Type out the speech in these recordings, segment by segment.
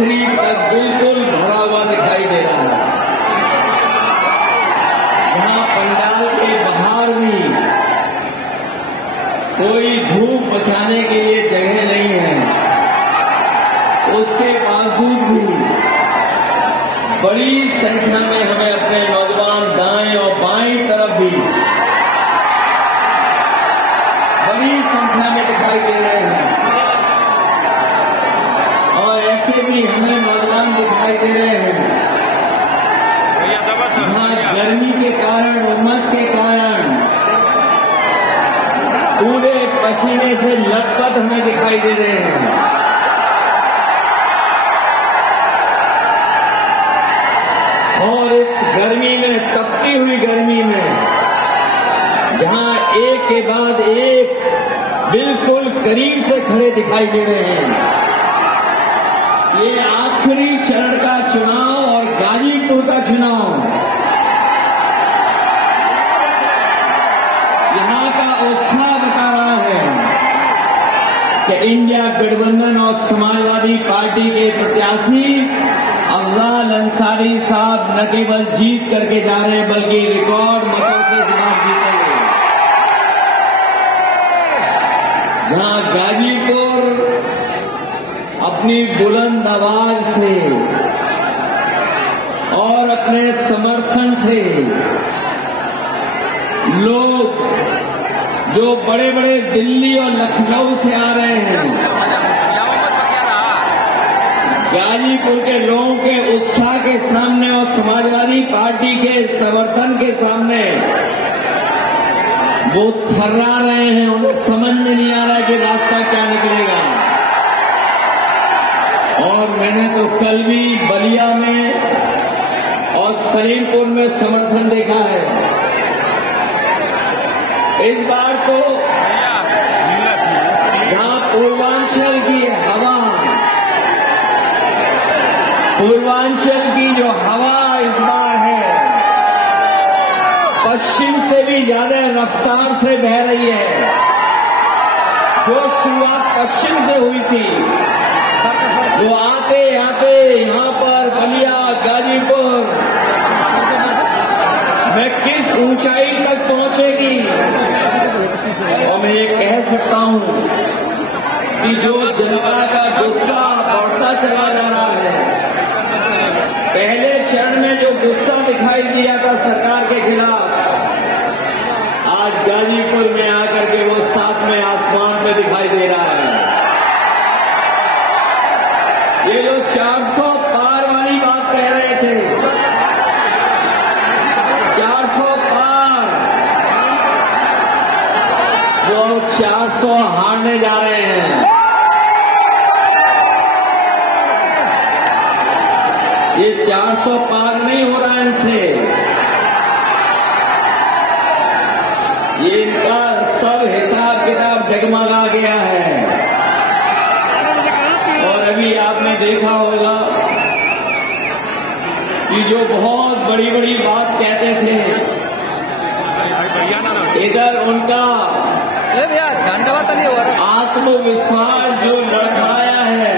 आखिरी तक बिल्कुल भरा हुआ दिखाई दे रहा है। यहाँ पंडाल के बाहर भी कोई धूप बचाने के लिए जगह नहीं है, उसके बावजूद भी बड़ी संख्या में हमें अपने नौजवान दाएं और बाएं तरफ भी बड़ी संख्या में दिखाई दे रहे हैं। और ऐसे भी हमें नौजवान दिखाई दे रहे हैं। यहाँ गर्मी के कारण, उमस के कारण पूरे पसीने से लथपथ हमें दिखाई दे रहे हैं। और इस गर्मी में, तपती हुई गर्मी में, जहां एक के बाद एक बिल्कुल करीब से खड़े दिखाई दे रहे हैं। ये आखिरी चरण का चुनाव और गाजीपुर का चुनाव, यहां का उत्साह बता रहा है कि इंडिया गठबंधन और समाजवादी पार्टी के प्रत्याशी अफजाल अंसारी साहब न केवल जीत करके जा रहे हैं बल्कि रिकॉर्ड मतों से चुनाव जीतेंगे। जहां गाजीपुर अपनी बुलंद आवाज से और अपने समर्थन से लोग जो बड़े बड़े दिल्ली और लखनऊ से आ रहे हैं, गाजीपुर के लोगों के उत्साह के सामने और समाजवादी पार्टी के समर्थन के सामने वो थर्रा रहे हैं। उन्हें समझ में नहीं आ रहा कि रास्ता क्या निकलेगा। और मैंने तो कल भी बलिया में और सलीमपुर में समर्थन देखा है। इस बार तो जहां पूर्वांचल की हवा, पूर्वांचल की जो हवा इस बार है, पश्चिम से भी ज्यादा रफ्तार से बह रही है। जो शुरुआत पश्चिम से हुई थी, वो आते आते यहां पर बलिया, गाजीपुर में किस ऊंचाई तक पहुंचेगी। और मैं ये कह सकता हूं कि जो जनता का गुस्सा बढ़ता चला जा रहा है, पहले चरण में जो गुस्सा दिखाई दिया था सरकार के खिलाफ, आज गाजीपुर में आकर के वो सातवें आसमान पे दिखाई दे रहा है। ये जो 400 पार वाली बात कह रहे थे, 400 पार, वो 400 हारने जा रहे हैं। ये 400 पार नहीं हो रहा है इनसे। ये इनका सब हिसाब किताब डगमगा गया है। और अभी आपने देखा होगा कि जो बहुत बड़ी बड़ी बात कहते थे, इधर उनका आत्मविश्वास जो लड़खड़ाया है,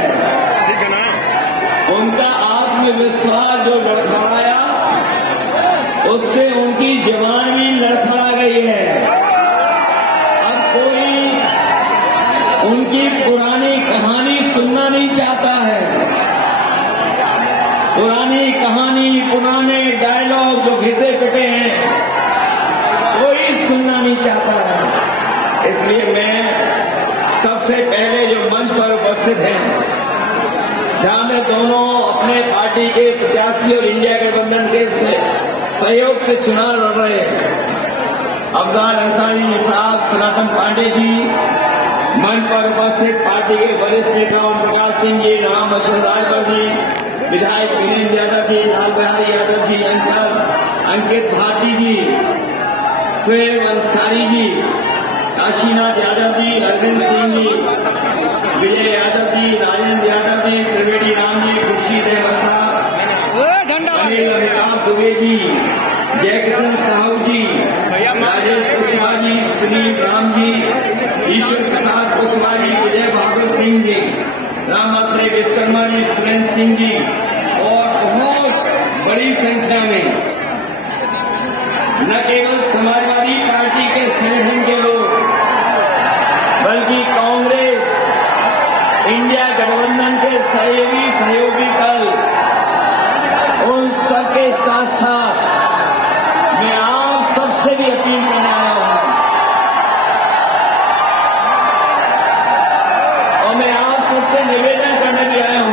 उनका आत्मविश्वास जो लड़खड़ाया, उससे उनकी जवान भी लड़खड़ा गई है। अब कोई उनकी पुरानी कहानी सुनना नहीं चाहता है। पुरानी कहानी, पुराने डायलॉग जो घिसे पिटे हैं, कोई सुनना नहीं चाहता है। इसलिए मैं सबसे पहले जो मंच पर उपस्थित हैं, जहां में दोनों अपने पार्टी के प्रत्याशी और इंडिया गठबंधन के सहयोग से चुनाव लड़ रहे अफजाल अंसारी साहब, सनातन पांडे जी, मंच पर उपस्थित पार्टी के वरिष्ठ नेता ओम प्रकाश सिंह जी, राम बशर राजभर जी, विधायक वीरेंद्र यादव जी, लाल बिहारी यादव जी, अंकित भारती जी, शोएब अंसारी जी, काशीनाथ यादव जी, अरविंद सिंह जी, विजय यादव जी, राजेंद्र यादव जी, त्रिवेणी राम जी, खुर्शीद अहमद साहब, अनिल अमिताभ दुबे जी, जयकिशन साहू जी, राजेश कुशवाहा जी, सुनील राम जी, ईश्वर प्रसाद कुशवाहा जी, विजय बहादुर सिंह जी, रामाश्रय विश्वकर्मा जी, सुरेंद्र सिंह जी और बहुत बड़ी संख्या में न केवल समाजवादी पार्टी के संगठन के लोग बल्कि कांग्रेस, इंडिया गठबंधन के सहयोगी दल, उन सबके साथ साथ मैं आप सबसे भी अपील करने आया हूं और मैं आप सबसे निवेदन करने भी आया हूं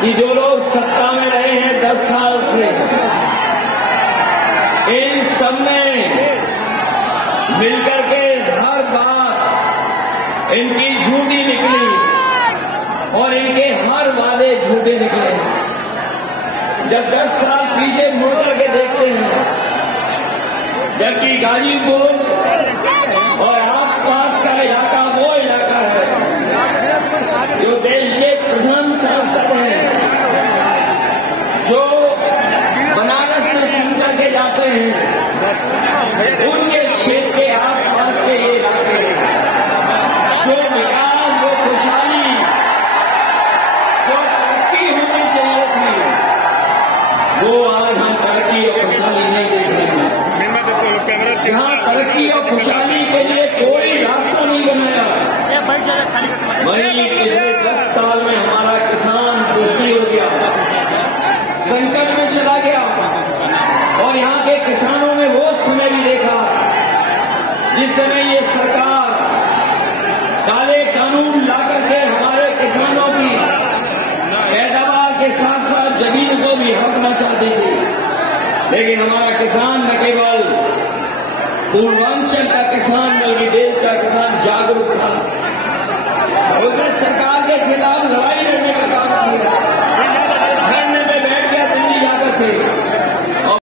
कि जो लोग सत्ता में रहे हैं 10 साल से, इन सब ने मिलकर के हर बात इनकी झूठी निकली और इनके हर वादे झूठे निकले। जब 10 साल पीछे मुड़ करके देखते हैं, जबकि गाजीपुर और आसपास का इलाका वो इलाका है जो देश के प्रथम सांसद हैं, जो बनारस से चुन करके जाते हैं, उनके क्षेत्र के आसपास के ये इलाके जो विकास, जो खुशहाली, जो तरक्की होनी चाहिए थी, वो आज हम तरक्की और खुशहाली नहीं देख रहे हैं। जहां तरक्की और खुशहाली के लिए कोई रास्ता नहीं बनाया, वहीं पिछले 10 साल में हमारा किसान दुखी हो गया, संकट में चला गया। और यहाँ के किसानों ने वो समय भी देखा जिस समय ये सरकार काले कानून ला करके हमारे किसानों की पैदावार के साथ साथ जमीन को भी हड़पना चाहती थी। लेकिन हमारा किसान न केवल पूर्वांचल का किसान बल्कि देश का किसान जागरूक था